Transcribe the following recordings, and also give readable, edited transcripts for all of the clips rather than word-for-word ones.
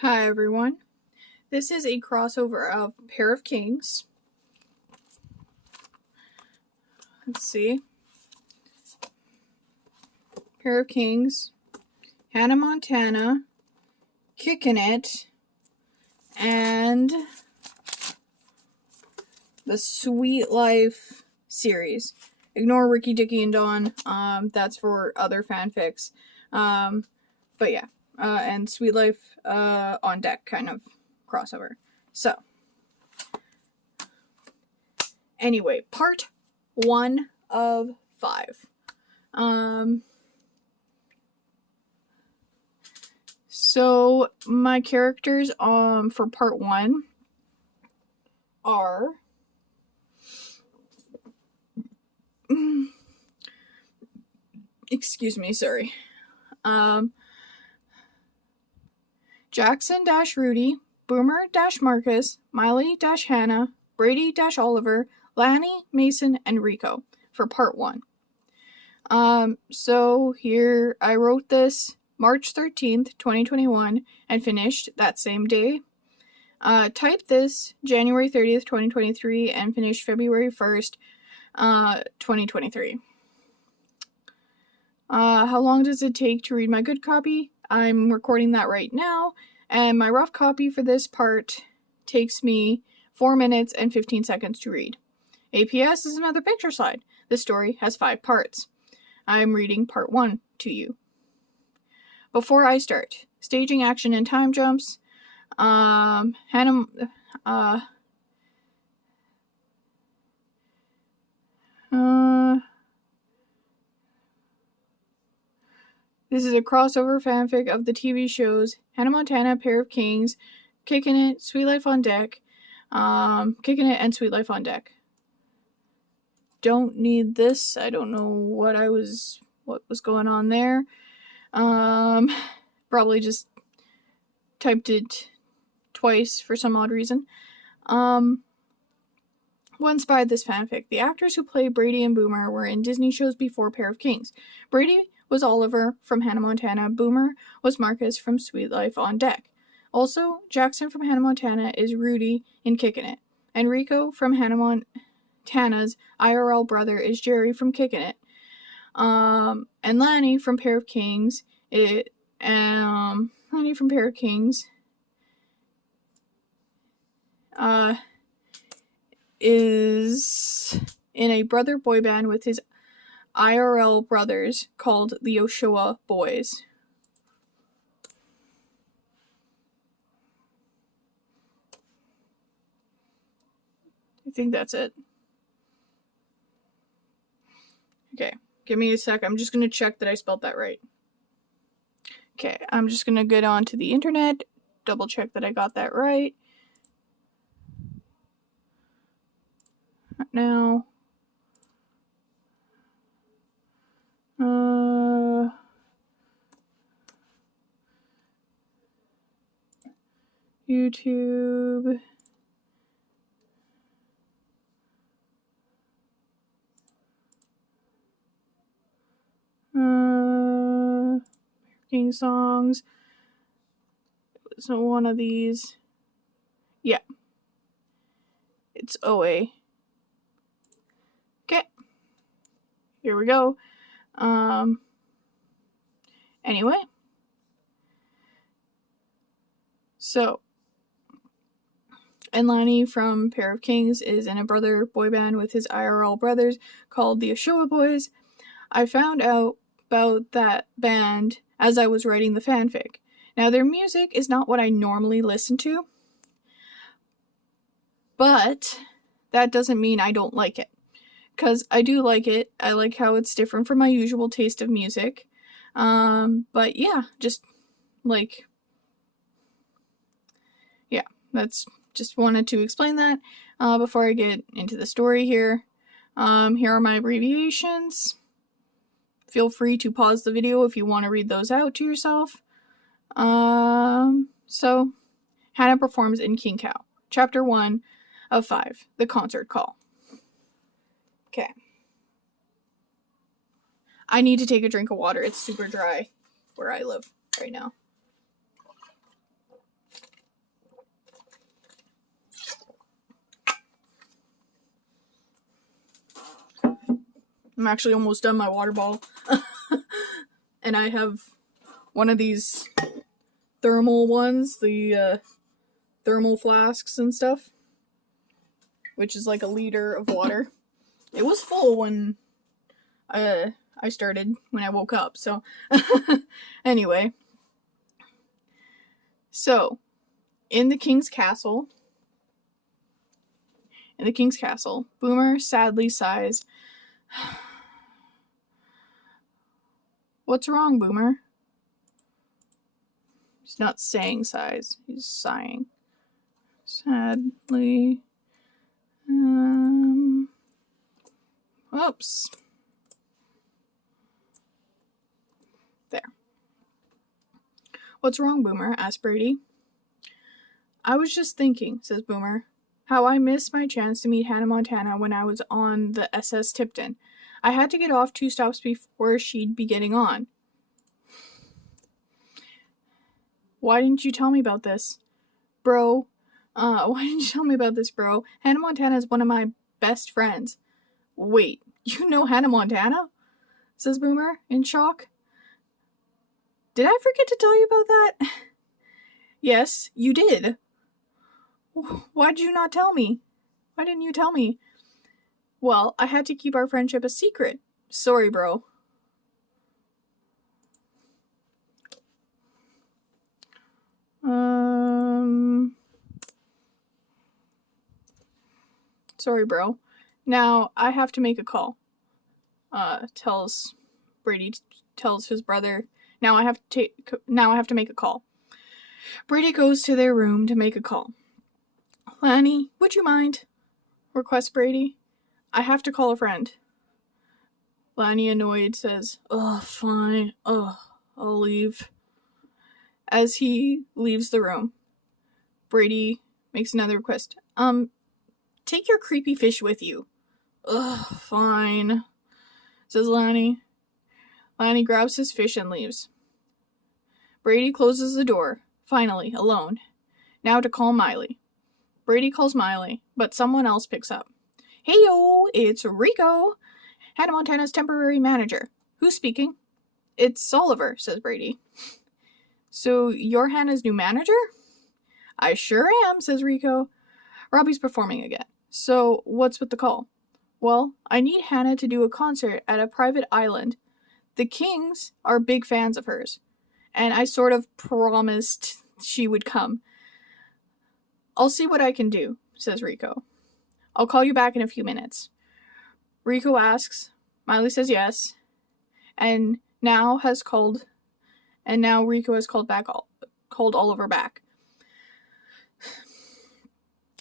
Hi everyone. This is a crossover of Pair of Kings. Let's see. Pair of Kings, Hannah Montana, Kickin'it, and the Sweet Life series. Ignore Ricky, Dickie, and Dawn. That's for other fanfics. But yeah. And Sweet Life on deck kind of crossover. So, anyway, part 1 of 5. So my characters for part 1 are excuse me, sorry. Jackson-Rudy, Boomer-Marcus, Miley-Hannah, Brady-Oliver, Lanny, Mason, and Rico for part 1. So here I wrote this March 13th, 2021, and finished that same day. Typed this January 30th, 2023, and finished February 1st, 2023. How long does it take to read my good copy? I'm recording that right now, and my rough copy for this part takes me 4 minutes and 15 seconds to read. APS is another picture slide. This story has 5 parts. I'm reading part 1 to you. Before I start, staging, action, and time jumps. This is a crossover fanfic of the TV shows Hannah Montana, Pair of Kings, Kickin'it, Sweet Life on Deck, Kickin'it and Sweet Life on Deck. Don't need this. I don't know what was going on there. Probably just typed it twice for some odd reason. What inspired this fanfic? The actors who play Brady and Boomer were in Disney shows before Pair of Kings. Brady was Oliver from Hannah Montana. Boomer was Marcus from Sweet Life on Deck. Also, Jackson from Hannah Montana is Rudy in Kickin'it. And Rico from Hannah Montana's IRL brother is Jerry from Kickin'it. And Lanny from Pair of Kings is in a brother boy band with his IRL brothers called the Oshawa Boys. I think that's it. Okay, give me a sec. I'm just going to check that I spelled that right. Okay, I'm just going to get onto the internet, double check that I got that right. Now, YouTube. King songs. So one of these. Yeah. It's OA. Okay. Here we go. Anyway. So, and Lanny from Pair of Kings is in a brother boy band with his IRL brothers called the Oshawa Boys. I found out about that band as I was writing the fanfic. Now, their music is not what I normally listen to, but that doesn't mean I don't like it. Because I do like it. I like how it's different from my usual taste of music. But yeah, just that's just wanted to explain that before I get into the story here. Here are my abbreviations. Feel free to pause the video if you want to read those out to yourself. So, Hannah performs in Kinkow. Chapter 1 of 5, The Concert Call. Okay. I need to take a drink of water. It's super dry where I live right now. I'm actually almost done my water bottle. And I have one of these thermal ones, the thermal flasks and stuff, which is like a liter of water. It was full when I started, when I woke up, so anyway. So, in the king's castle, Boomer sadly sighs. What's wrong, Boomer? He's not saying sighs, he's sighing. Sadly. Oops. There. What's wrong, Boomer? Asked Brady. I was just thinking, says Boomer, how I missed my chance to meet Hannah Montana when I was on the SS Tipton. I had to get off 2 stops before she'd be getting on. Why didn't you tell me about this, bro? Why didn't you tell me about this, bro? Hannah Montana is one of my best friends. Wait, you know Hannah Montana? Says Boomer, in shock. Did I forget to tell you about that? Yes, you did. Why did you not tell me? Why didn't you tell me? Well, I had to keep our friendship a secret. Sorry, bro. Sorry, bro. Now, I have to make a call. Brady tells his brother, now I have to make a call. Brady goes to their room to make a call. Lanny, would you mind? Requests Brady. I have to call a friend. Lanny, annoyed, says, fine. I'll leave. As he leaves the room, Brady makes another request. Take your creepy fish with you. Fine, says Lanny. Lanny grabs his fish and leaves. Brady closes the door, finally, alone. Now to call Miley. Brady calls Miley, but someone else picks up. Hey-yo, it's Rico, Hannah Montana's temporary manager. Who's speaking? It's Oliver, says Brady. So you're Hannah's new manager? I sure am, says Rico. Robbie's performing again. So what's with the call? Well, I need Hannah to do a concert at a private island. The Kings are big fans of hers, and I sort of promised she would come. I'll see what I can do, says Rico. I'll call you back in a few minutes. Rico asks. Miley says yes, and now Rico has called Oliver back.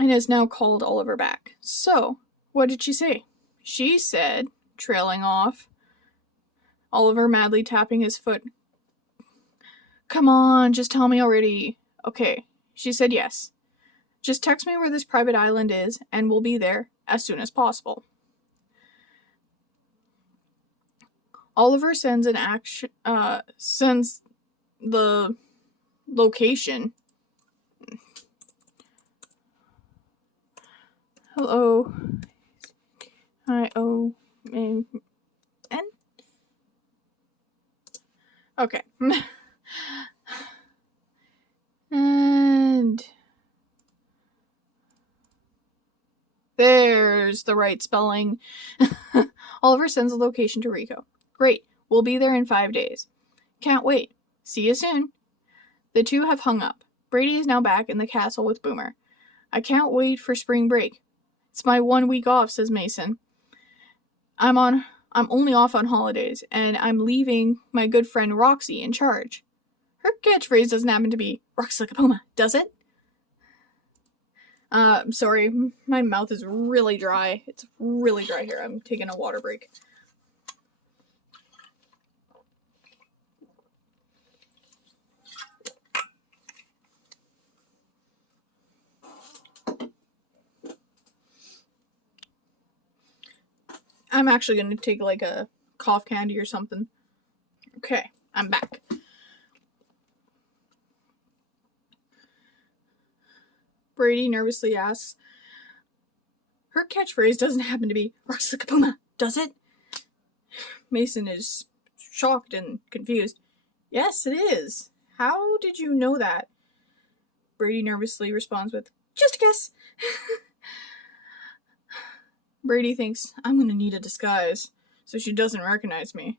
And has now called Oliver back. So, what did she say? She said, trailing off, Oliver madly tapping his foot. Come on, just tell me already. Okay, she said yes. Just text me where this private island is, and we'll be there as soon as possible. Oliver sends the location. Hello. I-O-N. Okay. And there's the right spelling. Oliver sends the location to Rico. Great. We'll be there in 5 days. Can't wait. See you soon. The two have hung up. Brady is now back in the castle with Boomer. I can't wait for spring break. It's my 1 week off, says Mason. I'm only off on holidays, and I'm leaving my good friend Roxy in charge. Her catchphrase doesn't happen to be Roxy like a puma, does it? Sorry, my mouth is really dry. It's really dry here. I'm taking a water break. I'm actually going to take like a cough candy or something. Okay, I'm back. Brady nervously asks, her catchphrase doesn't happen to be Roxy like a puma, does it? Mason is shocked and confused. Yes, it is. How did you know that? Brady nervously responds with, just a guess. Brady thinks, I'm going to need a disguise, so she doesn't recognize me.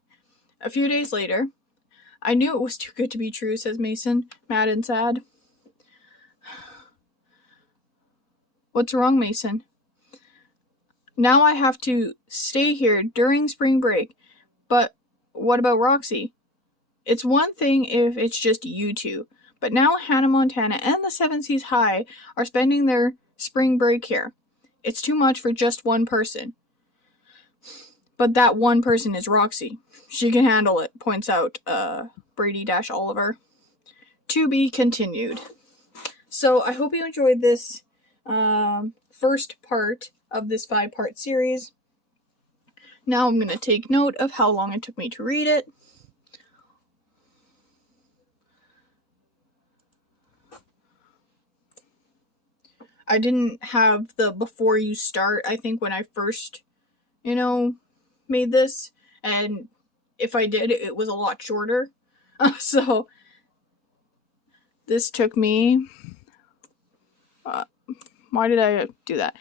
A few days later, I knew it was too good to be true, says Mason, mad and sad. What's wrong, Mason? Now I have to stay here during spring break, but what about Roxy? It's one thing if it's just you two, but now Hannah Montana and the Seven Seas High are spending their spring break here. It's too much for just one person. But that one person is Roxy. She can handle it, points out Brady-Oliver. To be continued. So I hope you enjoyed this first part of this 5-part series. Now I'm going to take note of how long it took me to read it. I didn't have the before you start, I think, when I first, made this. And if I did, it was a lot shorter. So this took me... why did I do that?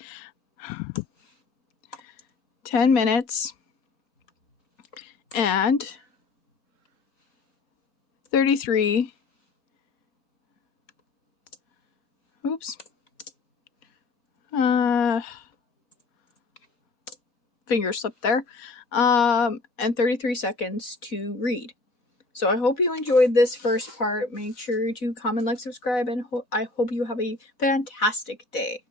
10 minutes and 33. Oops. Finger slipped there. And 33 seconds to read. So I hope you enjoyed this first part. Make sure to comment, like, subscribe, and I hope you have a fantastic day.